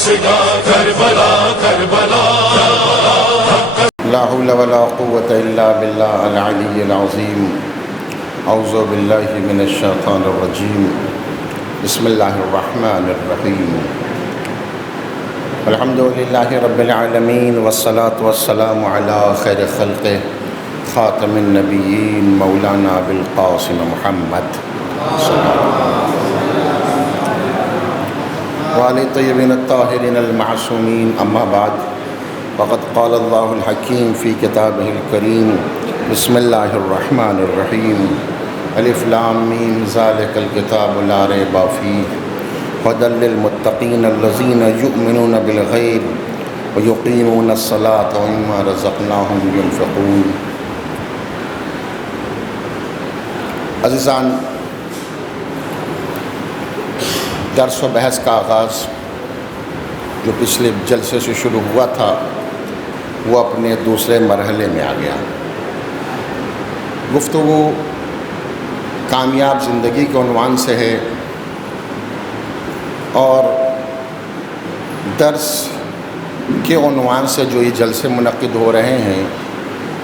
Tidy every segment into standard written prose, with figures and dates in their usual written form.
شگا کربلا کربلا لا حول ولا قوة إلا بالله العلي العظيم أعوذ بالله من الشيطان الرجيم بسم الله الرحمن الرحيم الحمد لله رب العالمين والصلاة والسلام على خير خلقه خاتم النبيين مولانا أبي القاسم محمد وعلى الطيبين الطاهرين المعصومين أما بعد فقد قال الله الحكيم في كتابه الكريم بسم الله الرحمن الرحيم الف لام ميم ذلك الكتاب لا ريب فيه هدى للمتقين الذين يؤمنون بالغيب ويقيمون الصلاة ومما رزقناهم ينفقون. عزیزان، درس و بحث کا آغاز جو پچھلے جلسے سے شروع ہوا تھا وہ اپنے دوسرے مرحلے میں آ گیا. گفتگو کامیاب زندگی کے عنوان سے ہے اور درس کے عنوان سے جو یہ جلسے منعقد ہو رہے ہیں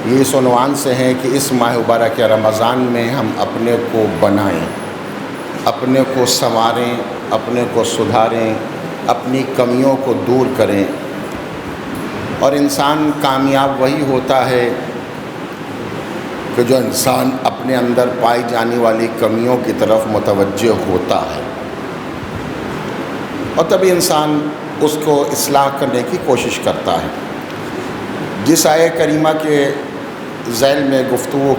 یہ اس عنوان سے ہیں کہ اس ماہ مبارک رمضان میں ہم اپنے کو بنائیں، اپنے کو سنواریں، اپنے کو سدھاریں، اپنی کمیوں کو دور کریں. اور انسان کامیاب وہی ہوتا ہے کہ جو انسان اپنے اندر پائی جانے والی کمیوں کی طرف متوجہ ہوتا ہے، اور تبھی انسان اس کو اصلاح کرنے کی کوشش کرتا ہے. جس آیہ کریمہ کے ذیل میں گفتگو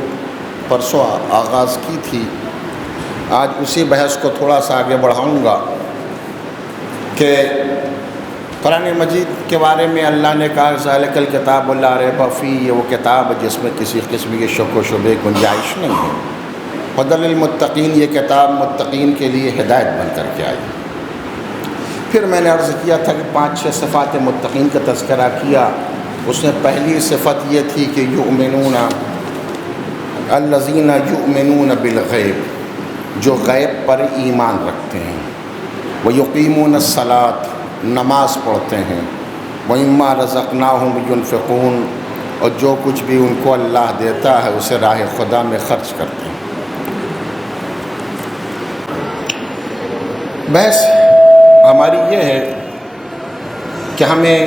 پرسوں آغاز کی تھی، آج اسی بحث کو تھوڑا سا آگے بڑھاؤں گا کہ قرآن مجید کے بارے میں اللہ نے کہا ذالک الکتاب لا ریب فیہ، یہ وہ کتاب جس میں کسی قسم کی شک و شبے گنجائش نہیں ہے. ہدی للمتقین، یہ کتاب متقین کے لیے ہدایت بن کر کے آئی. پھر میں نے عرض کیا تھا کہ 5-6 صفات متقین کا تذکرہ کیا. اس میں پہلی صفت یہ تھی کہ یؤمنون الذین یؤمنون بالغیب، جو غیب پر ایمان رکھتے ہیں. ویقیمون الصلاۃ، نماز پڑھتے ہیں. ومما رزقناہم ینفقون، اور جو کچھ بھی ان کو اللہ دیتا ہے اسے راہ خدا میں خرچ کرتے ہیں. بحث ہماری یہ ہے کہ ہمیں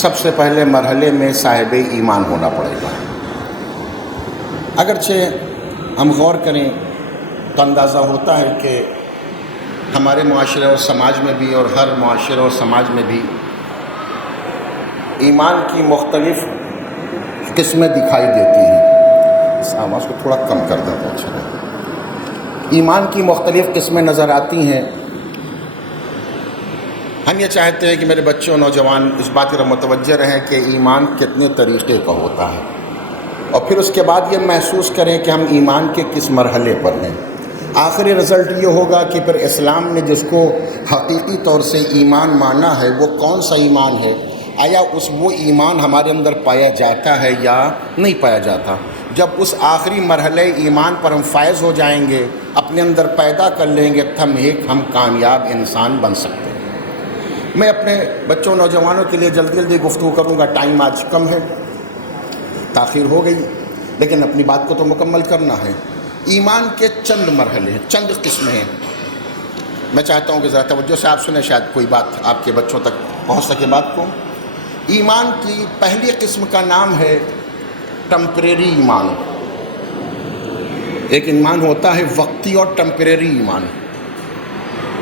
سب سے پہلے مرحلے میں صاحب ایمان ہونا پڑے گا. اگرچہ ہم غور کریں تو اندازہ ہوتا ہے کہ ہمارے معاشرے اور سماج میں بھی، اور ہر معاشرے اور سماج میں بھی ایمان کی مختلف قسمیں دکھائی دیتی ہیں. اس آواز کو تھوڑا کم کر دیں تو اچھا ہے. ایمان کی مختلف قسمیں نظر آتی ہیں. ہم یہ چاہتے ہیں کہ میرے بچے اور نوجوان اس بات پر متوجہ رہیں کہ ایمان کتنے طریقے کا ہوتا ہے، اور پھر اس کے بعد یہ محسوس کریں کہ ہم ایمان کے کس مرحلے پر ہیں. آخری رزلٹ یہ ہوگا کہ پھر اسلام نے جس کو حقیقی طور سے ایمان مانا ہے وہ کون سا ایمان ہے. آیا وہ ایمان ہمارے اندر پایا جاتا ہے یا نہیں پایا جاتا. جب اس آخری مرحلے ایمان پر ہم فائز ہو جائیں گے، اپنے اندر پیدا کر لیں گے، تب ہم کامیاب انسان بن سکتے ہیں. میں اپنے بچوں نوجوانوں کے لیے جلدی جلدی گفتگو کروں گا، ٹائم آج کم ہے، تاخیر ہو گئی، لیکن اپنی بات کو تو مکمل کرنا ہے. ایمان کے چند مرحلے ہیں، چند قسمیں ہیں. میں چاہتا ہوں کہ ذرا توجہ سے آپ سنیں، شاید کوئی بات آپ کے بچوں تک پہنچ سکے بات کو. ایمان کی پہلی قسم کا نام ہے ٹمپریری ایمان. ایک ایمان ہوتا ہے وقتی اور ٹمپریری ایمان،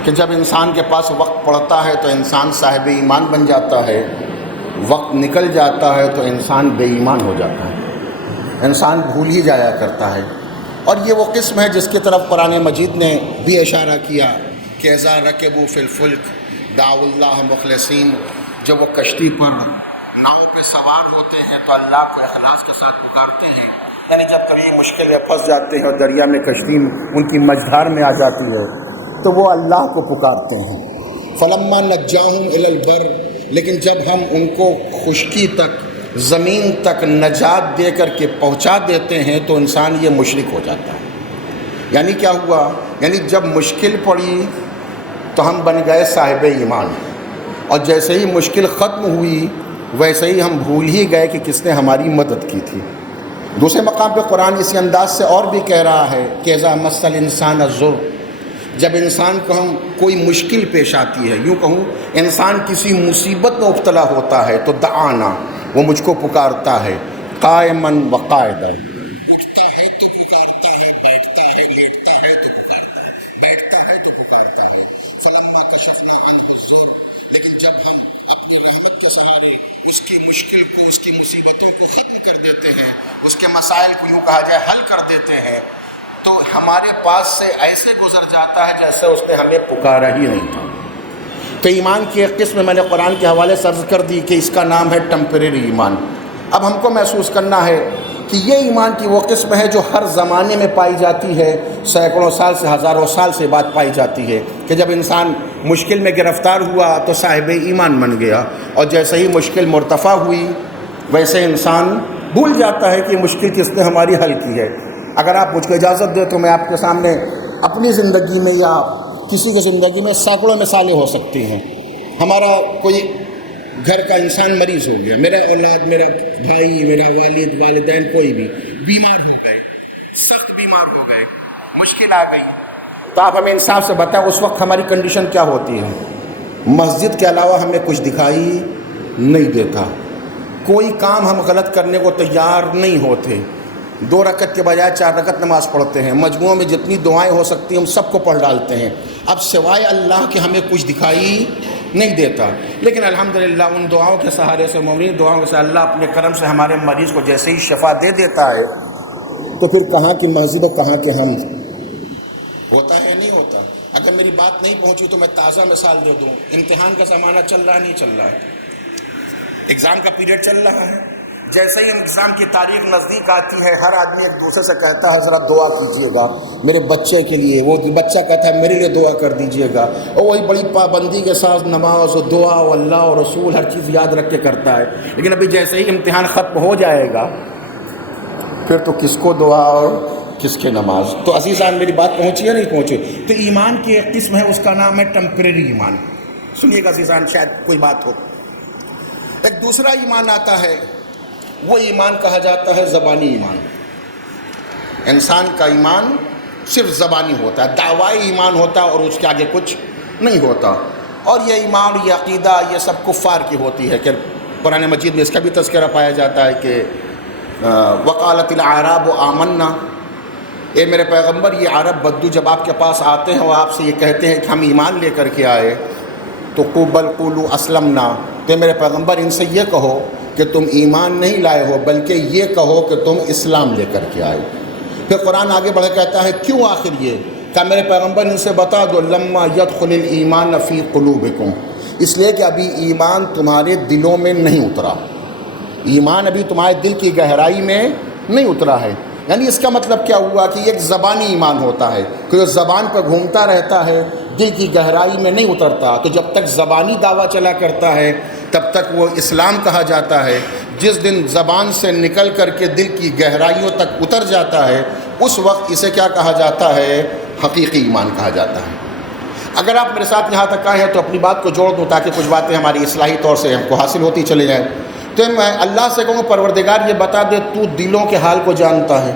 کہ جب انسان کے پاس وقت پڑتا ہے تو انسان صاحب ایمان بن جاتا ہے، وقت نکل جاتا ہے تو انسان بے ایمان ہو جاتا ہے، انسان بھول ہی جایا کرتا ہے. اور یہ وہ قسم ہے جس کی طرف قرآن مجید نے بھی اشارہ کیا کہ اذا رکبوا فی الفلک دعوا اللہ مخلصین، جب وہ کشتی پر ناؤ پہ سوار ہوتے ہیں تو اللہ کو اخلاص کے ساتھ پکارتے ہیں. یعنی جب کبھی مشکل میں پھنس جاتے ہیں اور دریا میں کشتی ان کی مجدھار میں آ جاتی ہے تو وہ اللہ کو پکارتے ہیں. فلما نجاہم الی البر، لیکن جب ہم ان کو خشکی تک، زمین تک نجات دے کر کے پہنچا دیتے ہیں تو انسان یہ مشرک ہو جاتا ہے. یعنی کیا ہوا؟ یعنی جب مشکل پڑی تو ہم بن گئے صاحب ایمان. اور جیسے ہی مشکل ختم ہوئی ویسے ہی ہم بھول ہی گئے کہ کس نے ہماری مدد کی تھی۔ دوسرے مقام پہ قرآن اسی انداز سے اور بھی کہہ رہا ہے کہ اذا مس الانسان الضر، جب انسان کو ہم کوئی مشکل پیش آتی ہے، یوں کہوں انسان کسی مصیبت میں مبتلا ہوتا ہے تو دعانا، وہ مجھ کو پکارتا ہے، قائما وقاعدا، اٹھتا ہے تو پکارتا ہے، بیٹھتا ہے، لیٹتا ہے تو پکارتا ہے، بیٹھتا ہے تو پکارتا ہے۔ فلما کشفنا عنہ الضر، لیکن جب ہم اپنی رحمت کے سہارے اس کی مشکل کو، اس کی مصیبتوں کو ختم کر دیتے ہیں، اس کے مسائل کو یوں کہا جائے حل کر دیتے ہیں، تو ہمارے پاس سے ایسے گزر جاتا ہے جیسے اس نے ہمیں پکارا ہی نہیں تھا۔ تو ایمان کی ایک قسم میں نے قرآن کے حوالے سے عرض کر دی کہ اس کا نام ہے ٹیمپریری ایمان۔ اب ہم کو محسوس کرنا ہے کہ یہ ایمان کی وہ قسم ہے جو ہر زمانے میں پائی جاتی ہے، سینکڑوں سال سے ہزاروں سال سے بات پائی جاتی ہے کہ جب انسان مشکل میں گرفتار ہوا تو صاحب ایمان بن گیا، اور جیسے ہی مشکل مرتفع ہوئی ویسے انسان بھول جاتا ہے کہ مشکل کس نے ہماری حل کی ہے۔ اگر آپ مجھ کو اجازت دیں تو میں آپ کے سامنے اپنی زندگی میں یا کسی کی زندگی میں سینکڑوں مثالیں ہو سکتی ہیں۔ ہمارا کوئی گھر کا انسان مریض ہو گیا، میرا اولاد، میرا بھائی، میرا والد، والدین، کوئی بھی بیمار ہو گئے، سخت بیمار ہو گئے، مشکل آ گئی، تو آپ ہمیں انصاف سے بتائیں اس وقت ہماری کنڈیشن کیا ہوتی ہے؟ مسجد کے علاوہ ہمیں کچھ دکھائی نہیں دیتا، کوئی کام ہم غلط کرنے کو تیار نہیں ہوتے، 2 رکعت کے بجائے 4 رکعت نماز پڑھتے ہیں، مجموعوں میں جتنی دعائیں ہو سکتی ہیں ہم سب کو پڑھ ڈالتے ہیں، اب سوائے اللہ کے ہمیں کچھ دکھائی نہیں دیتا۔ لیکن الحمدللہ ان دعاؤں کے سہارے سے، مومنین دعاؤں سے، اللہ اپنے کرم سے ہمارے مریض کو جیسے ہی شفا دے دیتا ہے تو پھر کہاں کی مسجد اور کہاں کے ہم، ہوتا ہے یا نہیں ہوتا؟ اگر میری بات نہیں پہنچی تو میں تازہ مثال دے دوں، امتحان کا زمانہ چل رہا نہیں چل رہا ہے، ایگزام کا پیریڈ چل رہا ہے، جیسے ہی ایگزام کی تاریخ نزدیک آتی ہے ہر آدمی ایک دوسرے سے کہتا ہے ذرا دعا کیجئے گا میرے بچے کے لیے، وہ بچہ کہتا ہے میرے لیے دعا کر دیجئے گا، اور وہی بڑی پابندی کے ساتھ نماز و دعا و اللہ اور رسول ہر چیز یاد رکھ کے کرتا ہے، لیکن ابھی جیسے ہی امتحان ختم ہو جائے گا پھر تو کس کو دعا اور کس کے نماز۔ تو عزیزان میری بات پہنچی یا نہیں پہنچی؟ تو ایمان کی ایک قسم ہے، اس کا نام ہے ٹیمپریری ایمان۔ سنیے گا عزیزان، شاید کوئی بات ہو۔ ایک دوسرا ایمان آتا ہے، وہ ایمان کہا جاتا ہے زبانی ایمان۔ انسان کا ایمان صرف زبانی ہوتا ہے، دعوی ایمان ہوتا ہے اور اس کے آگے کچھ نہیں ہوتا، اور یہ ایمان، یہ عقیدہ، یہ سب کفار کی ہوتی ہے کہ قرآن مجید میں اس کا بھی تذکرہ پایا جاتا ہے کہ وقالت الاعراب آمنا، اے میرے پیغمبر یہ عرب بدو جب آپ کے پاس آتے ہیں اور آپ سے یہ کہتے ہیں کہ ہم ایمان لے کر کے آئے تو بل قولوا اسلمنا، تو میرے پیغمبر ان سے یہ کہو کہ تم ایمان نہیں لائے ہو بلکہ یہ کہو کہ تم اسلام لے کر کے آئے۔ پھر قرآن آگے بڑھ کہتا ہے کیوں آخر یہ کہ میرے پیغمبر ان سے بتا دو لما يدخل الایمان فی قلوبکم، اس لیے کہ ابھی ایمان تمہارے دلوں میں نہیں اترا، ایمان ابھی تمہارے دل کی گہرائی میں نہیں اترا ہے۔ یعنی اس کا مطلب کیا ہوا کہ یہ ایک زبانی ایمان ہوتا ہے کہ جو زبان پر گھومتا رہتا ہے، دل کی گہرائی میں نہیں اترتا، تو جب تک زبانی دعویٰ چلا کرتا ہے تب تک وہ اسلام کہا جاتا ہے۔ جس دن زبان سے نکل کر کے دل کی گہرائیوں تک اتر جاتا ہے اس وقت اسے کیا کہا جاتا ہے؟ حقیقی ایمان کہا جاتا ہے۔ اگر آپ میرے ساتھ یہاں تک آئے ہیں تو اپنی بات کو جوڑ دوں تاکہ کچھ باتیں ہماری اصلاحی طور سے ہم کو حاصل ہوتی چلے جائیں۔ تو میں اللہ سے کہوں پروردگار یہ بتا دے تو دلوں کے حال کو جانتا ہے،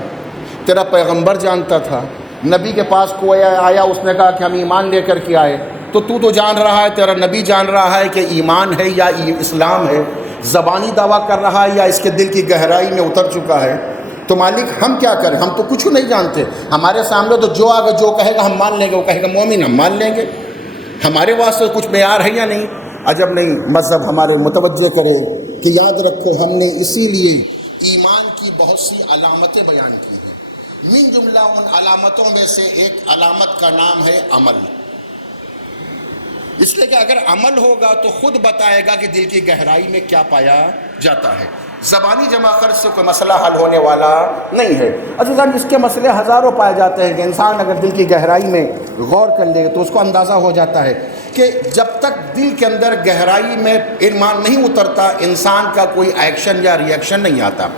تیرا پیغمبر جانتا تھا، نبی کے پاس کوئی آیا اس نے کہا کہ ہم ایمان لے کر کے آئے، تو جان رہا ہے، تیرا نبی جان رہا ہے کہ ایمان ہے یا اسلام ہے، زبانی دعویٰ کر رہا ہے یا اس کے دل کی گہرائی میں اتر چکا ہے۔ تو مالک ہم کیا کریں؟ ہم تو کچھ نہیں جانتے، ہمارے سامنے تو جو آگے جو کہے گا ہم مان لیں گے، وہ کہے گا مومن ہم مان لیں گے، ہمارے واسطے کچھ معیار ہے یا نہیں؟ عجب نہیں مذہب ہمارے متوجہ کرے کہ یاد رکھو ہم نے اسی لیے ایمان کی بہت سی علامتیں بیان کی ہیں، من جملہ ان علامتوں میں سے ایک علامت کا نام ہے عمل، اس لیے کہ اگر عمل ہوگا تو خود بتائے گا کہ دل کی گہرائی میں کیا پایا جاتا ہے۔ زبانی جمع خرچ سے کوئی مسئلہ حل ہونے والا نہیں ہے۔ عزیزان اس کے مسئلے ہزاروں پائے جاتے ہیں کہ انسان اگر دل کی گہرائی میں غور کر لے تو اس کو اندازہ ہو جاتا ہے کہ جب تک دل کے اندر گہرائی میں ایمان نہیں اترتا انسان کا کوئی ایکشن یا ری ایکشن نہیں آتا۔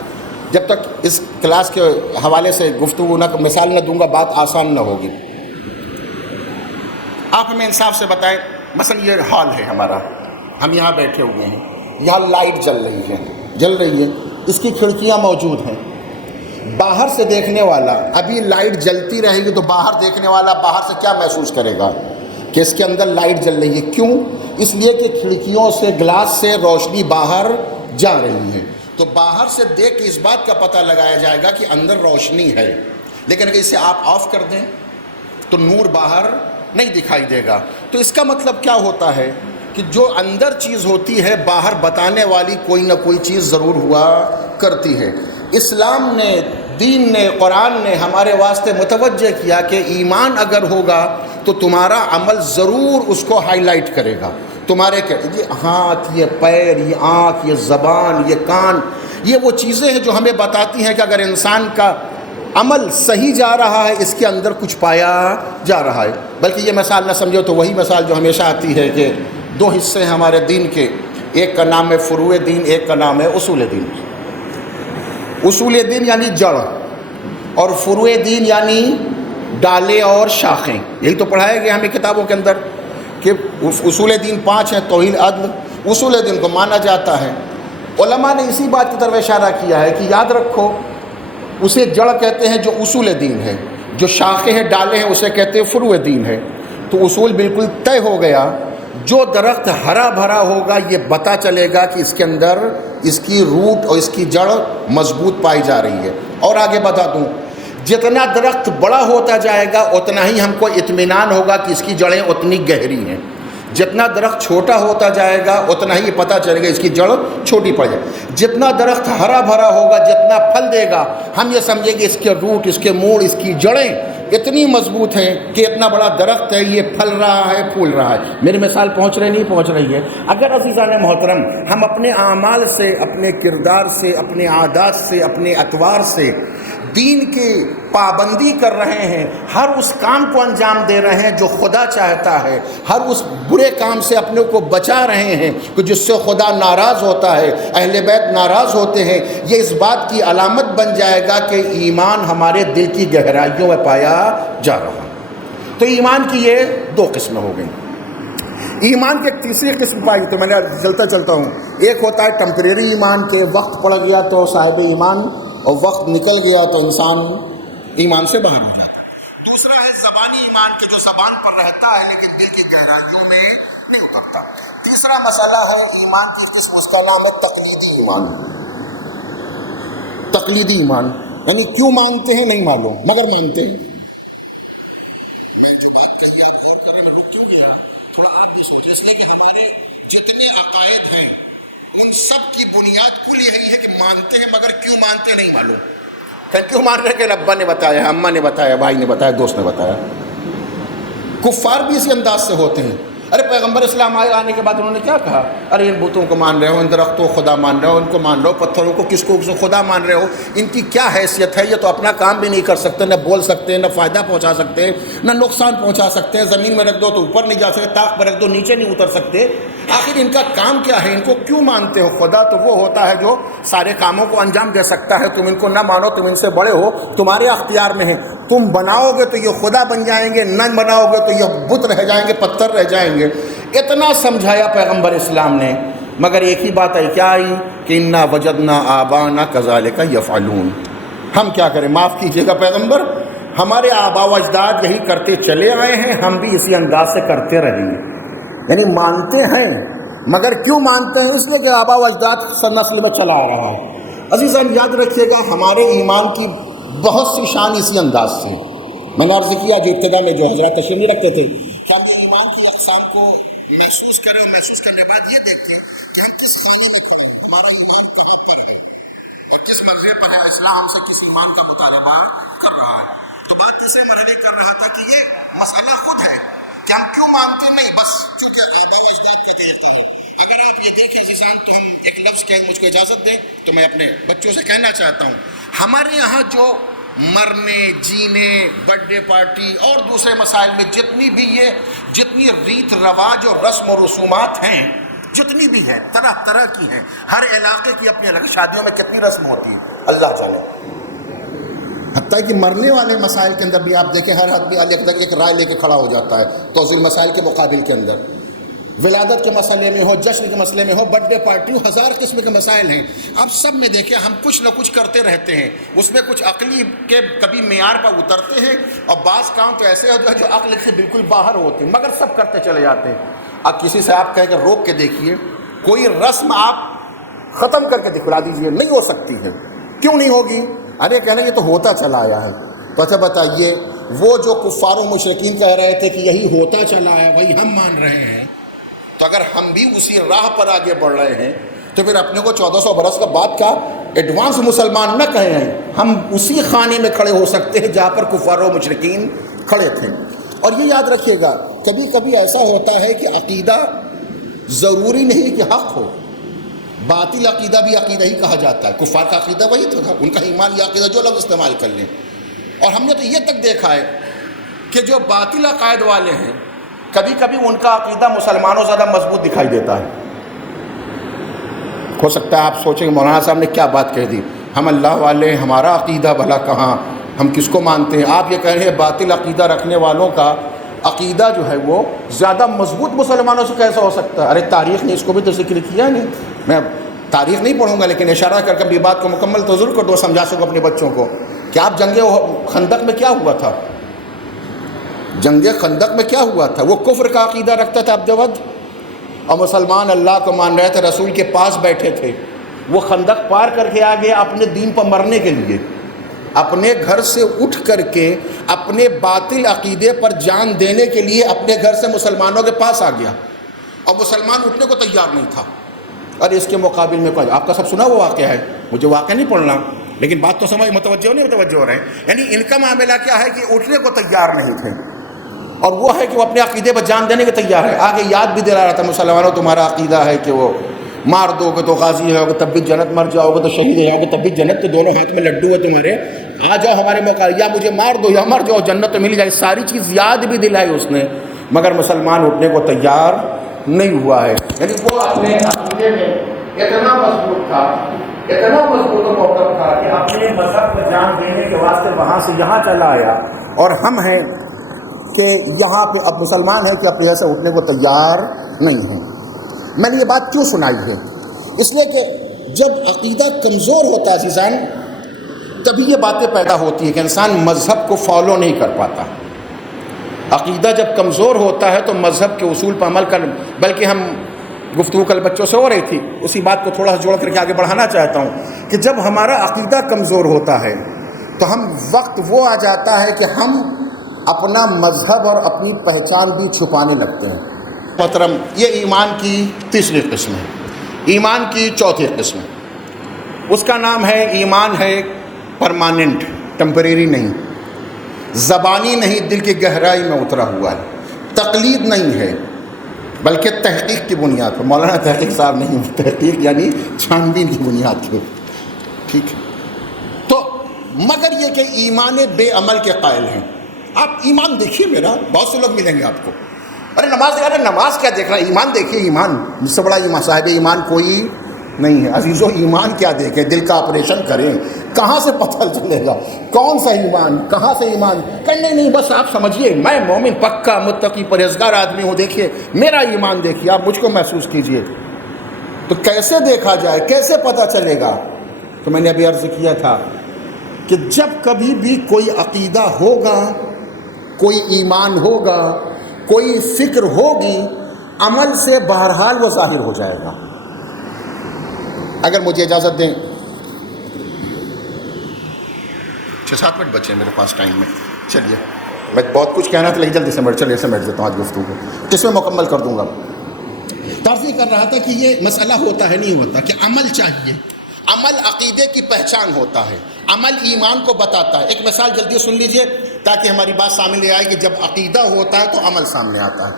جب تک اس کلاس کے حوالے سے گفتگو نہ مثال نہ دوں گا بات آسان نہ ہوگی۔ آپ ہمیں انصاف سے بتائیں، مثلا یہ ہال ہے ہمارا، ہم یہاں بیٹھے ہوئے ہیں، یہاں لائٹ جل رہی ہے، اس کی کھڑکیاں موجود ہیں، باہر سے دیکھنے والا، ابھی لائٹ جلتی رہے گی تو باہر دیکھنے والا باہر سے کیا محسوس کرے گا کہ اس کے اندر لائٹ جل رہی ہے. کیوں؟ اس لیے کہ کھڑکیوں سے، گلاس سے روشنی باہر جا رہی ہے. تو باہر سے دیکھ کے اس بات کا پتہ لگایا جائے گا کہ اندر روشنی ہے. لیکن اگر اسے آپ آف کر دیں تو نور باہر نہیں دکھائی دے گا. تو اس کا مطلب کیا ہوتا ہے کہ جو اندر چیز ہوتی ہے باہر بتانے والی کوئی نہ کوئی چیز ضرور ہوا کرتی ہے. اسلام نے، دین نے، قرآن نے ہمارے واسطے متوجہ کیا کہ ایمان اگر ہوگا تو تمہارا عمل ضرور اس کو ہائی لائٹ کرے گا. تمہارے یہ ہاتھ، یہ پیر، یہ آنکھ، یہ زبان، یہ کان، یہ وہ چیزیں ہیں جو ہمیں بتاتی ہیں کہ اگر انسان کا عمل صحیح جا رہا ہے، اس کے اندر کچھ پایا جا رہا ہے. بلکہ یہ مثال نہ سمجھو تو وہی مثال جو ہمیشہ آتی ہے کہ دو حصے ہیں ہمارے دین کے، ایک کا نام ہے فروع دین، ایک کا نام ہے اصول دین. اصول دین یعنی جڑ، اور فروع دین یعنی ڈالے اور شاخیں. یہی تو پڑھایا گیا ہمیں کتابوں کے اندر کہ اصول دین 5 ہیں. توحید، عدل، اصول دین کو مانا جاتا ہے. علماء نے اسی بات کی طرف اشارہ کیا ہے کہ یاد رکھو اسے جڑ کہتے ہیں جو اصول دین ہے، جو شاخیں ہیں، ڈالے ہیں، اسے کہتے ہیں فروع دین ہے. تو اصول بالکل طے ہو گیا. جو درخت ہرا بھرا ہوگا یہ پتہ چلے گا کہ اس کے اندر اس کی روٹ اور اس کی جڑ مضبوط پائی جا رہی ہے. اور آگے بتا دوں، جتنا درخت بڑا ہوتا جائے گا اتنا ہی ہم کو اطمینان ہوگا کہ اس کی جڑیں اتنی گہری ہیں. جتنا درخت چھوٹا ہوتا جائے گا اتنا ہی پتہ چلے گا اس کی جڑ چھوٹی پڑ جائے. جتنا درخت ہرا بھرا ہوگا، جتنا پھل دے گا، ہم یہ سمجھیں گے اس کے روٹ، اس کے موڑ، اس کی جڑیں اتنی مضبوط ہیں کہ اتنا بڑا درخت ہے، یہ پھل رہا ہے، پھول رہا ہے. میری مثال پہنچ رہی نہیں پہنچ رہی ہے؟ اگر عزیزان محترم ہم اپنے اعمال سے، اپنے کردار سے، اپنے عادات سے، اپنے اطوار سے دین کی پابندی کر رہے ہیں، ہر اس کام کو انجام دے رہے ہیں جو خدا چاہتا ہے، ہر اس برے کام سے اپنے کو بچا رہے ہیں کہ جس سے خدا ناراض ہوتا ہے، اہل بیت ناراض ہوتے ہیں، یہ اس بات کی علامت بن جائے گا کہ ایمان ہمارے دل کی گہرائیوں میں پایا جا رہا. تو ایمان کی یہ 2 قسمیں ہو گئیں. ایمان کی ایک تیسری قسم پائی تو میں نے چلتا ہوں. ایک ہوتا ہے ٹمپریری ایمان کے وقت پڑ گیا تو صاحب ایمان، اور وقت نکل گیا تو انسان ایمان سے باہر ہو جاتا ہے. دوسرا ہے زبانی ایمان کے جو زبان پر رہتا ہے لیکن دل کی گہرائیوں میں نہیں اترتا. تیسرا مسئلہ ہے ایمان کی قسم، اس کا نام ہے تقلیدی ایمان. تقلیدی ایمان یعنی کیوں مانتے ہیں نہیں معلوم مگر مانتے ہیں. میں جو بات کہی آپ غور کرنے میں رک گیا تھوڑا، آپ یہ سوچیں اس لیے کہ ہمارے جتنے عقائد ہیں ان سب کی بنیاد کل یہی ہے کہ مانتے ہیں مگر کیوں مانتے ہیں نہیں معلوم. کیوں مان رہے کہ ابا نے بتایا، اماں نے بتایا، بھائی نے بتایا، دوست نے بتایا. کفار بھی اسی انداز سے ہوتے ہیں. ارے پیغمبر اسلام آنے کے بعد انہوں نے کیا کہا؟ ارے ان بتوں کو مان رہے ہو، ان درختوں کو خدا مان رہے ہو، ان کو مان رہے ہو، پتھروں کو کس کو خدا مان رہے ہو، ان کی کیا حیثیت ہے؟ یہ تو اپنا کام بھی نہیں کر سکتے، نہ بول سکتے، نہ فائدہ پہنچا سکتے، نہ نقصان پہنچا سکتے. زمین میں رکھ دو تو اوپر نہیں جا سکتے، طاق پر رکھ دو نیچے نہیں اتر سکتے. آخر ان کا کام کیا ہے؟ ان کو کیوں مانتے ہو؟ خدا تو وہ ہوتا ہے جو سارے کاموں کو انجام دے سکتا ہے. تم ان کو نہ مانو، تم ان سے بڑے ہو، تمہارے اختیار میں ہے. تم بناؤ گے تو یہ خدا بن جائیں گے، نہ بناؤ گے تو یہ بت رہ جائیں گے، پتھر رہ جائیں گے. اتنا سمجھایا پیغمبر اسلام نے، مگر ایک ہی بات آئی، کیا آئی کہ انا وجدنا آبانا کذالک یفعلون. ہم کیا کریں؟ معاف کیجیے گا پیغمبر، ہمارے آبا و اجداد یہی کرتے چلے آئے ہیں، ہم بھی اسی انداز سے کرتے رہیں گے. یعنی مانتے ہیں مگر کیوں مانتے ہیں؟ اس لیے کہ آبا و اجداد نسل میں چلا آ رہا ہے. عزیزان یاد رکھیے گا ہمارے ایمان کی بہت سی شان اسی انداز سے. میں نے عرض کیا جو ابتدا میں جو حضرات تشریف نہیں رکھتے تھے کہ ہم ایمان کی اقسام کو محسوس کریں اور محسوس کرنے بعد یہ دیکھیں کہ ہم کس خانے میں کھڑے ہیں، ہمارا ایمان کہاں پر ہے اور کس مرحلے پر ہے. اسلام ہم سے کس ایمان کا مطالبہ کر رہا ہے. تو بات تیسرے مرحلے کر رہا تھا کہ یہ مسئلہ خود ہے کہ ہم کیوں مانتے نہیں، بس چونکہ آبا و اجداد کا دیرتا ہے. اگر آپ یہ دیکھیں عزیزان تو ہم ایک لفظ کہیں، مجھ کو اجازت دیں تو میں اپنے بچوں سے کہنا چاہتا ہوں، ہمارے یہاں جو مرنے، جینے، برتھ ڈے پارٹی اور دوسرے مسائل میں جتنی ریت رواج اور رسم و رسومات ہیں، جتنی بھی ہیں، طرح طرح کی ہیں، ہر علاقے کی اپنی الگ. شادیوں میں کتنی رسم ہوتی ہے اللہ جانے. حتیٰ کہ مرنے والے مسائل کے اندر بھی آپ دیکھیں ہر آدمی ایک رائے لے کے کھڑا ہو جاتا ہے توزیع مسائل کے مقابل کے اندر. ولادت کے مسئلے میں ہو، جشن کے مسئلے میں ہو، برتھ ڈے پارٹی ہو، ہزار قسم کے مسائل ہیں. اب سب میں دیکھیں ہم کچھ نہ کچھ کرتے رہتے ہیں، اس میں کچھ عقلی کے کبھی معیار پر اترتے ہیں اور بعض کام تو ایسے ہوتے ہیں جو عقل سے بالکل باہر ہوتے ہیں، مگر سب کرتے چلے جاتے ہیں. اب کسی سے آپ کہہ کر روک کے دیکھیے، کوئی رسم آپ ختم کر کے دکھلا دیجئے، نہیں ہو سکتی ہے. کیوں نہیں ہوگی؟ ارے کہنا یہ تو ہوتا چلا آیا ہے. تو اچھا بتائیے، وہ جو کفار و مشرکین کہہ رہے تھے کہ یہی ہوتا چلا آیا وہی ہم مان رہے ہیں، تو اگر ہم بھی اسی راہ پر آگے بڑھ رہے ہیں تو پھر اپنے کو 1400 برس کا بعد کا ایڈوانس مسلمان نہ کہیں ہیں. ہم اسی خانے میں کھڑے ہو سکتے ہیں جہاں پر کفار و مشرکین کھڑے تھے. اور یہ یاد رکھیے گا، کبھی کبھی ایسا ہوتا ہے کہ عقیدہ ضروری نہیں کہ حق ہو. باطل عقیدہ بھی عقیدہ ہی کہا جاتا ہے. کفار کا عقیدہ وہی تھا، ان کا ایمان یا عقیدہ جو لفظ استعمال کر لیں. اور ہم نے تو یہ تک دیکھا ہے کہ جو باطل عقائد والے ہیں کبھی کبھی ان کا عقیدہ مسلمانوں زیادہ مضبوط دکھائی دیتا ہے. ہو سکتا ہے آپ سوچیں کہ مولانا صاحب نے کیا بات کہہ دی، ہم اللہ والے، ہمارا عقیدہ بھلا کہاں، ہم کس کو مانتے ہیں. آپ یہ کہہ رہے ہیں باطل عقیدہ رکھنے والوں کا عقیدہ جو ہے وہ زیادہ مضبوط مسلمانوں سے کیسا ہو سکتا ہے؟ ارے تاریخ نے اس کو بھی تو ذکر کیا نہیں. میں تاریخ نہیں پڑھوں گا لیکن اشارہ کر کے اپنی بات کو مکمل تو ضرور کر دو، سمجھا سکوں اپنے بچوں کو کہ آپ جنگ خندق میں کیا ہوا تھا. جنگ خندق میں کیا ہوا تھا؟ وہ کفر کا عقیدہ رکھتا تھا عبدود، اور مسلمان اللہ کو مان رہے تھے، رسول کے پاس بیٹھے تھے. وہ خندق پار کر کے آ گیا اپنے دین پر مرنے کے لیے، اپنے گھر سے اٹھ کر کے اپنے باطل عقیدے پر جان دینے کے لیے اپنے گھر سے مسلمانوں کے پاس آ گیا، اور مسلمان اٹھنے کو تیار نہیں تھا. اور اس کے مقابل میں کوئی آپ کا سب سنا وہ واقعہ ہے، مجھے واقعہ نہیں پڑھنا لیکن بات تو سمجھ متوجہ نہیں متوجہ ہو رہے ہیں. یعنی ان کا معاملہ کیا ہے کہ اٹھنے کو تیار نہیں تھے، اور وہ ہے کہ وہ اپنے عقیدے پر جان دینے کے تیار ہے. آگے یاد بھی دلا رہا تھا مسلمانوں تمہارا عقیدہ ہے کہ وہ مار دو گے تو غازی ہو گے تب بھی جنت، مر جاؤ گے تو شہید ہو جاؤ گے تب بھی جنت، تو دونوں ہاتھ میں لڈو ہے تمہارے، آ جاؤ ہمارے موقع، یا مجھے مار دو یا مر جاؤ جنت تو مل جائے. ساری چیز یاد بھی دلائی اس نے، مگر مسلمان اٹھنے کو تیار نہیں ہوا ہے. یعنی وہ اپنے عقیدے میں اتنا مضبوط تھا، اتنا مضبوط و محکم تھا کہ اپنے مذہب کو جان دینے کے واسطے وہاں سے یہاں چلا آیا. اور ہم ہیں کہ یہاں پہ اب مسلمان ہیں کہ اپنے یہاں سے اٹھنے کو تیار نہیں ہیں. میں نے یہ بات کیوں سنائی ہے؟ اس لیے کہ جب عقیدہ کمزور ہوتا ہے عزیزان تبھی یہ باتیں پیدا ہوتی ہیں کہ انسان مذہب کو فالو نہیں کر پاتا. عقیدہ جب کمزور ہوتا ہے تو مذہب کے اصول پر عمل کر، بلکہ ہم گفتگو کل بچوں سے ہو رہی تھی، اسی بات کو تھوڑا سا جوڑ کر کے آگے بڑھانا چاہتا ہوں کہ جب ہمارا عقیدہ کمزور ہوتا ہے تو ہم وقت وہ آ جاتا ہے کہ ہم اپنا مذہب اور اپنی پہچان بھی چھپانے لگتے ہیں. محترم، یہ ایمان کی تیسری قسم ہے. ایمان کی چوتھی قسم اس کا نام ہے ایمان ہے پرماننٹ، ٹمپریری نہیں، زبانی نہیں، دل کی گہرائی میں اترا ہوا ہے، تقلید نہیں ہے بلکہ تحقیق کی بنیاد پر. مولانا تحقیق صاحب نہیں، تحقیق یعنی چھان بین کی بنیاد پر. ٹھیک ہے، تو مگر یہ کہ ایمان بے عمل کے قائل ہیں. آپ ایمان دیکھیے میرا، بہت سے لوگ ملیں گے آپ کو، ارے نماز دیکھ رہے، نماز کیا دیکھ رہا ہے، ایمان دیکھیے. ایمان مجھ سے بڑا ایمان صاحب ایمان کوئی نہیں ہے. عزیزو ایمان کیا دیکھیں، دل کا آپریشن کریں، کہاں سے پتہ چلے گا کون سا ایمان، کہاں سے ایمان کرنے. نہیں بس آپ سمجھیے میں مومن پکا متقی پرہیزگار آدمی ہوں، دیکھیے میرا ایمان دیکھیے، آپ مجھ کو محسوس کیجئے. تو کیسے دیکھا جائے، کیسے پتہ چلے گا؟ تو میں نے ابھی عرض کیا تھا کہ جب کبھی بھی کوئی عقیدہ ہوگا، کوئی ایمان ہوگا، کوئی فکر ہوگی، عمل سے بہرحال وہ ظاہر ہو جائے گا. اگر مجھے اجازت دیں، 6-7 منٹ بچے میرے پاس ٹائم میں، چلیے میں بہت کچھ کہنا تھا لیکن جلدی سمیٹ دیتا ہوں آج گفتگو کو، کس میں مکمل کر دوں گا. تعریف کر رہا تھا کہ یہ مسئلہ ہوتا ہے نہیں ہوتا کہ عمل چاہیے. عمل عقیدے کی پہچان ہوتا ہے، عمل ایمان کو بتاتا ہے. ایک مثال جلدی سن لیجئے تاکہ ہماری بات سامنے آئے کہ جب عقیدہ ہوتا ہے تو عمل سامنے آتا ہے.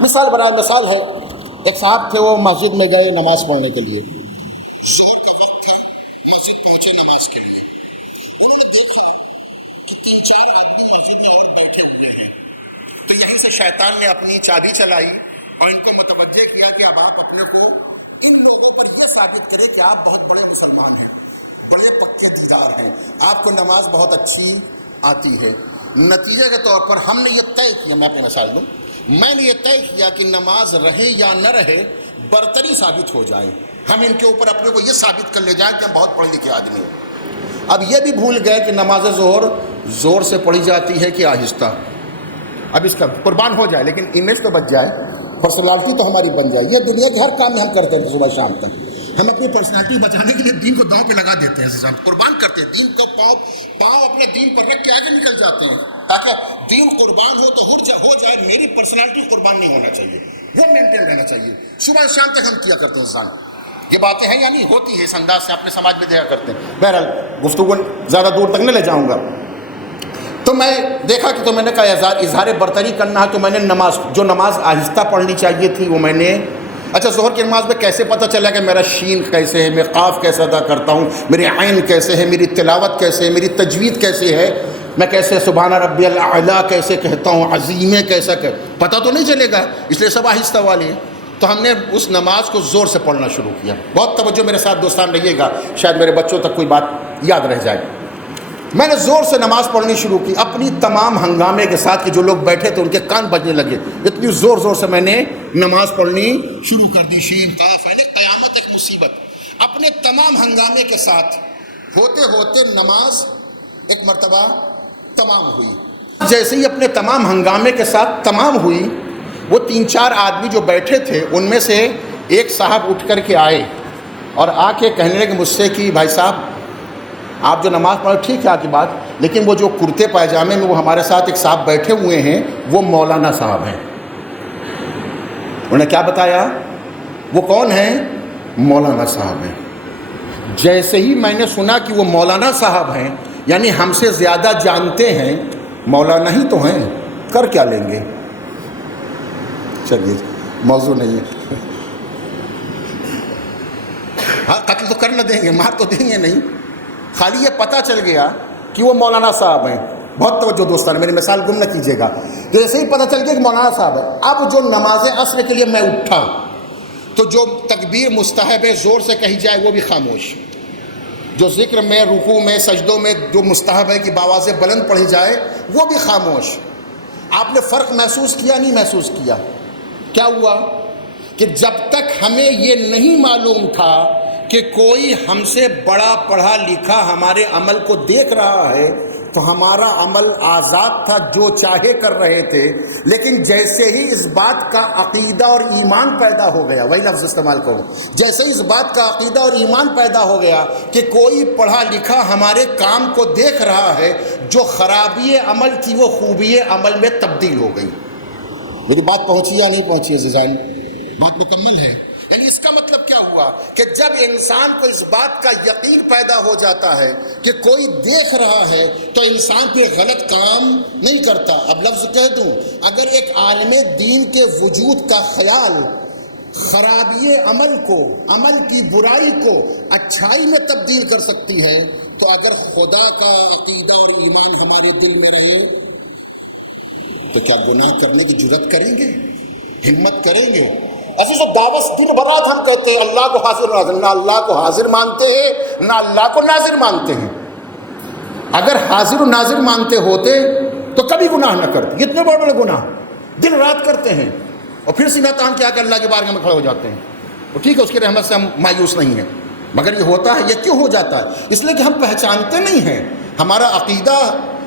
مثال برائے مثال ہے، ایک صاحب تھے، وہ مسجد میں گئے نماز پڑھنے کے لیے. انہوں نے دیکھا کہ 3-4 آدمی مسجد میں اور بیٹھے ہوئے ہیں. تو یہیں سے شیطان نے اپنی چابی چلائی اور ان کو متوجہ کیا کہ اب آپ اپنے کو ان لوگوں پر یہ ثابت کریں کہ آپ بہت بڑے مسلمان ہیں، بڑے پکے دیدار ہیں، آپ کو نماز بہت اچھی آتی ہے. نتیجے کے طور پر ہم نے یہ طے کیا، میں اپنی مثال دوں، میں نے یہ طے کیا کہ نماز رہے یا نہ رہے برتری ثابت ہو جائے، ہم ان کے اوپر اپنے کو یہ ثابت کر لے جائیں کہ ہم بہت پڑھے لکھے آدمی ہیں۔ اب یہ بھی بھول گئے کہ نماز ظہر زور سے پڑھی جاتی ہے کہ آہستہ۔ اب اس کا قربان ہو جائے لیکن امیج تو بچ جائے، پرسنالٹی تو ہماری بن جائے۔ یہ دنیا کے ہر کام میں ہم کرتے ہیں صبح شام تک، ہم اپنی پرسنالٹی بچانے کے لیے دین کو داؤں پہ لگا دیتے ہیں، قربان کرتے ہیں دین کو، پاؤں اپنے دین پر رکھ کے آگے نکل جاتے ہیں تاکہ دین قربان ہو تو ہو جائے، میری پرسنالٹی قربان نہیں ہونا چاہیے، وہ مینٹین رہنا چاہیے۔ صبح شام تک ہم کیا کرتے ہیں یہ باتیں ہیں، یعنی ہوتی ہے اس انداز سے اپنے سماج میں دیکھا کرتے ہیں۔ بہرحال گفتگو زیادہ دور تک نہیں لے جاؤں گا۔ تو میں دیکھا کہ تو میں نے کہا اظہار برتری کرنا ہے، تو میں نے نماز آہستہ پڑھنی چاہیے تھی وہ میں نے، اچھا ظہر کی نماز میں کیسے پتہ چلا کہ میرا شین کیسے ہے، میں قاف کیسے ادا کرتا ہوں، میری عین کیسے ہے، میری تلاوت کیسے ہے، میری تجوید کیسے ہے، میں کیسے سبحان ربی الاعلیٰ کیسے کہتا ہوں، عظیم کیسا پتہ تو نہیں چلے گا، اس لیے سب آہستہ والے ہیں۔ تو ہم نے اس نماز کو زور سے پڑھنا شروع کیا۔ بہت توجہ میرے ساتھ دوستان رہیے گا، شاید میرے بچوں تک کوئی بات یاد رہ جائے۔ میں نے زور سے نماز پڑھنی شروع کی اپنی تمام ہنگامے کے ساتھ کہ جو لوگ بیٹھے تھے ان کے کان بجنے لگے، اتنی زور سے میں نے نماز پڑھنی شروع کر دی۔ شین قاف ہے، قیامت ایک مصیبت، اپنے تمام ہنگامے کے ساتھ ہوتے ہوتے نماز ایک مرتبہ تمام ہوئی۔ جیسے ہی اپنے تمام ہنگامے کے ساتھ تمام ہوئی، وہ 3-4 آدمی جو بیٹھے تھے ان میں سے ایک صاحب اٹھ کر کے آئے اور آ کے کہنے لگے مجھ سے کہ بھائی صاحب آپ جو نماز پڑھو ٹھیک ہے آپ کی بات، لیکن وہ جو کرتے پائجامے میں وہ ہمارے ساتھ ایک صاحب بیٹھے ہوئے ہیں وہ مولانا صاحب ہیں۔ انہوں نے کیا بتایا؟ وہ کون ہیں؟ مولانا صاحب ہیں۔ جیسے ہی میں نے سنا کہ وہ مولانا صاحب ہیں، یعنی ہم سے زیادہ جانتے ہیں، مولانا ہی تو ہیں، کر کیا لیں گے؟ چلیے موضوع نہیں ہے، ہاں قتل تو کر نہ دیں گے، مار تو دیں گے نہیں، خالی یہ پتہ چل گیا کہ وہ مولانا صاحب ہیں۔ بہت توجہ دوستان، میری مثال گم نہ کیجیے گا۔ تو جیسے ہی پتہ چل گیا کہ مولانا صاحب ہے، اب جو نماز عصر کے لیے میں اٹھا تو جو تکبیر مستحب ہے زور سے کہی جائے وہ بھی خاموش، جو ذکر میں رکوع میں سجدوں میں جو مستحب ہے کہ باواز بلند پڑھی جائے وہ بھی خاموش۔ آپ نے فرق محسوس کیا نہیں محسوس کیا؟ کیا ہوا کہ جب تک ہمیں یہ نہیں معلوم تھا کہ کوئی ہم سے بڑا پڑھا لکھا ہمارے عمل کو دیکھ رہا ہے تو ہمارا عمل آزاد تھا، جو چاہے کر رہے تھے، لیکن جیسے ہی اس بات کا عقیدہ اور ایمان پیدا ہو گیا، وہی لفظ استعمال کروں، جیسے ہی اس بات کا عقیدہ اور ایمان پیدا ہو گیا کہ کوئی پڑھا لکھا ہمارے کام کو دیکھ رہا ہے، جو خرابی عمل تھی وہ خوبی عمل میں تبدیل ہو گئی۔ میری بات پہنچی یا نہیں پہنچی عزیزان؟ بات مکمل ہے۔ یعنی اس کا مطلب کیا ہوا کہ جب انسان کو اس بات کا یقین پیدا ہو جاتا ہے کہ کوئی دیکھ رہا ہے تو انسان پھر غلط کام نہیں کرتا۔ اب لفظ کہہ دوں، اگر ایک عالم دین کے وجود کا خیال خرابی عمل کو، عمل کی برائی کو اچھائی میں تبدیل کر سکتی ہے، تو اگر خدا کا عقیدہ اور ایمان ہمارے دل میں رہے تو کیا گناہ کرنے کی جرات کریں گے؟ ہمت کریں گے؟ ایسے تو دعوت دن برات ہم کہتے ہیں اللہ کو حاضر ناظر، نہ اللہ کو حاضر مانتے ہیں نہ اللہ کو ناظر مانتے ہیں۔ اگر حاضر و ناظر مانتے ہوتے تو کبھی گناہ نہ کرتے، اتنے بڑے بڑے گناہ دن رات کرتے ہیں اور پھر سینہ تان کے آ کے اللہ کے بارگاہ میں کھڑے ہو جاتے ہیں۔ وہ ٹھیک ہے، اس کی رحمت سے ہم مایوس نہیں ہیں، مگر یہ ہوتا ہے، یہ کیوں ہو جاتا ہے؟ اس لیے کہ ہم پہچانتے نہیں ہیں۔ ہمارا عقیدہ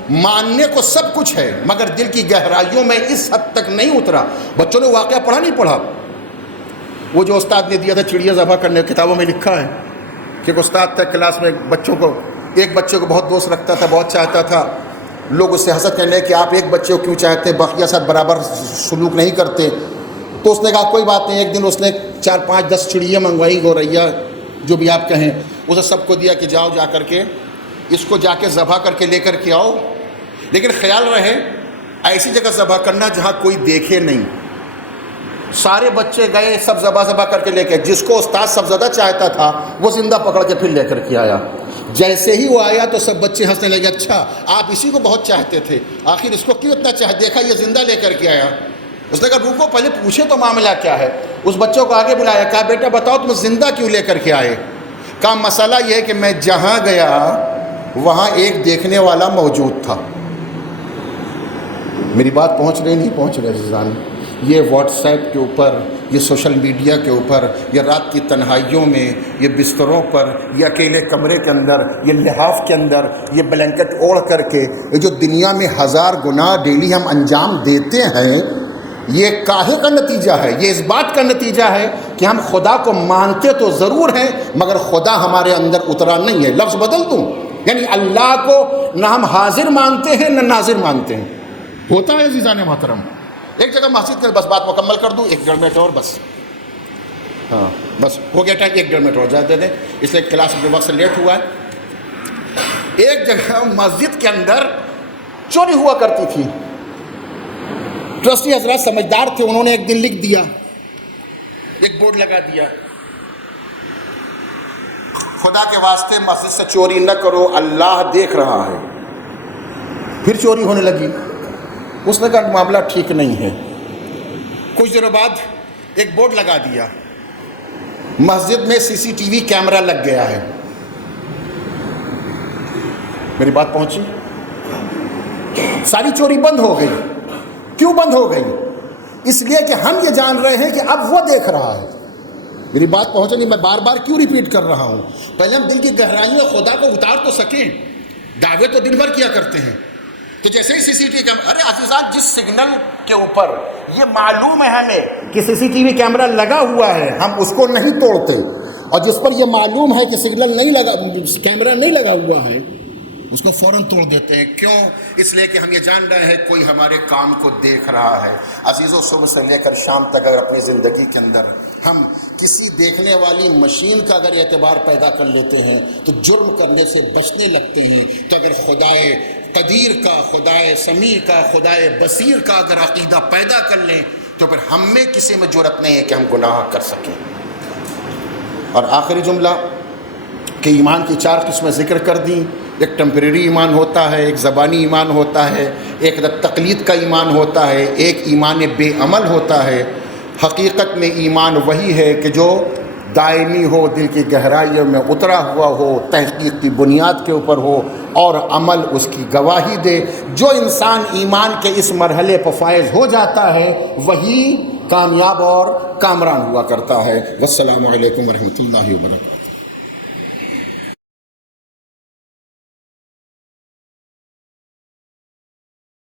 ماننے کو سب کچھ ہے مگر دل کی گہرائیوں میں اس حد تک نہیں اترا۔ بچوں نے واقعہ پڑھا نہیں پڑھا؟ وہ جو استاد نے دیا تھا چڑیا ذبح کرنے، کتابوں میں لکھا ہے کہ ایک استاد تھا کلاس میں، ایک بچے کو بہت دوست رکھتا تھا، بہت چاہتا تھا، لوگ اس سے حسد کرنے کہ آپ ایک بچے کو کیوں چاہتے ہیں، بقیہ ساتھ برابر سلوک نہیں کرتے۔ تو اس نے کہا کوئی بات نہیں۔ ایک دن اس نے 4-5-10 چڑیا منگوائی، گوریا جو بھی آپ کہیں، اسے سب کو دیا کہ جاؤ جا کر کے اس کو جا کے ذبح کر کے لے کر کے آؤ، لیکن خیال رہے ایسی جگہ ذبح کرنا جہاں کوئی دیکھے نہیں۔ سارے بچے گئے، سب ذبح کر کے لے کے، جس کو استاد سب زیادہ چاہتا تھا وہ زندہ پکڑ کے پھر لے کر کے آیا۔ جیسے ہی وہ آیا تو سب بچے ہنسنے لگے، اچھا آپ اسی کو بہت چاہتے تھے، آخر اس کو کیوں اتنا دیکھا یہ زندہ لے کر کے آیا۔ اس نے کہا رکو پہلے پوچھے تو معاملہ کیا ہے۔ اس بچوں کو آگے بلایا، کہا بیٹا بتاؤ تم زندہ کیوں لے کر کے آئے؟ کہا مسئلہ یہ ہے کہ میں جہاں گیا وہاں ایک دیکھنے والا موجود تھا۔ میری بات پہنچ رہی نہیں پہنچ رہی عزیزان؟ یہ واٹس ایپ کے اوپر، یہ سوشل میڈیا کے اوپر، یہ رات کی تنہائیوں میں، یہ بستروں پر، یہ اکیلے کمرے کے اندر، یہ لحاف کے اندر، یہ بلینکٹ اوڑھ کر کے یہ جو دنیا میں ہزار گناہ ڈیلی ہم انجام دیتے ہیں، یہ کاہے کا نتیجہ ہے؟ یہ اس بات کا نتیجہ ہے کہ ہم خدا کو مانتے تو ضرور ہیں مگر خدا ہمارے اندر اترا نہیں ہے۔ لفظ بدل دوں، یعنی اللہ کو نہ ہم حاضر مانتے ہیں نہ ناظر مانتے ہیں۔ ہوتا ہے عزیزان محترم۔ ایک جگہ مسجد کے بس بات مکمل کر دوں، 1-1.5 منٹ اور بس، ہاں بس ہو گیا ٹائم، 1-1.5 منٹ اور زیادہ دے دیں، اس لیے کلاس کے وقت سے لیٹ ہوا ہے۔ ایک جگہ مسجد کے اندر چوری ہوا کرتی تھی، ٹرسٹی حضرات سمجھدار تھے، انہوں نے ایک دن لکھ دیا، ایک بورڈ لگا دیا، خدا کے واسطے مسجد سے چوری نہ کرو، اللہ دیکھ رہا ہے۔ پھر چوری ہونے لگی، اس نے کہا معاملہ ٹھیک نہیں ہے۔ کچھ دنوں بعد ایک بورڈ لگا دیا، مسجد میں CCTV کیمرہ لگ گیا ہے۔ میری بات پہنچی؟ ساری چوری بند ہو گئی۔ کیوں بند ہو گئی؟ اس لیے کہ ہم یہ جان رہے ہیں کہ اب وہ دیکھ رہا ہے۔ میری بات پہنچے نہیں؟ میں بار بار کیوں ریپیٹ کر رہا ہوں؟ پہلے ہم دل کی گہرائیوں میں خدا کو اتار تو سکیں۔ دعوے تو دن بھر کیا کرتے ہیں، تو جیسے ہی CCTV کیمرہ، ارے عزیزان جس سگنل کے اوپر یہ معلوم ہے ہمیں کہ CCTV کیمرہ لگا ہوا ہے، ہم اس کو نہیں توڑتے، اور جس پر یہ معلوم ہے کہ سگنل نہیں لگا، کیمرہ نہیں لگا ہوا ہے، اس کو فوراً توڑ دیتے ہیں۔ کیوں؟ اس لیے کہ ہم یہ جان رہے ہیں کوئی ہمارے کام کو دیکھ رہا ہے۔ عزیزوں، صبح سے لے کر شام تک اگر اپنی زندگی کے اندر ہم کسی دیکھنے والی مشین کا اگر اعتبار پیدا کر لیتے ہیں تو جرم کرنے سے بچنے لگتے ہیں۔ تو اگر خدائے قدیر کا، خدائے سمیع کا، خدائے بصیر کا اگر عقیدہ پیدا کر لیں تو پھر ہم میں کسی میں جرأت نہیں ہے کہ ہم گناہ کر سکیں۔ اور آخری جملہ کہ ایمان کی 4 قسمیں ذکر کر دیں۔ ایک ٹیمپریری ایمان ہوتا ہے، ایک زبانی ایمان ہوتا ہے، ایک تقلید کا ایمان ہوتا ہے، ایک ایمان بے عمل ہوتا ہے۔ حقیقت میں ایمان وہی ہے کہ جو دائمی ہو، دل کی گہرائیوں میں اترا ہوا ہو، تحقیق کی بنیاد کے اوپر ہو اور عمل اس کی گواہی دے۔ جو انسان ایمان کے اس مرحلے پر فائز ہو جاتا ہے وہی کامیاب اور کامران ہوا کرتا ہے۔ والسلام علیکم ورحمۃ اللہ وبرکاتہ۔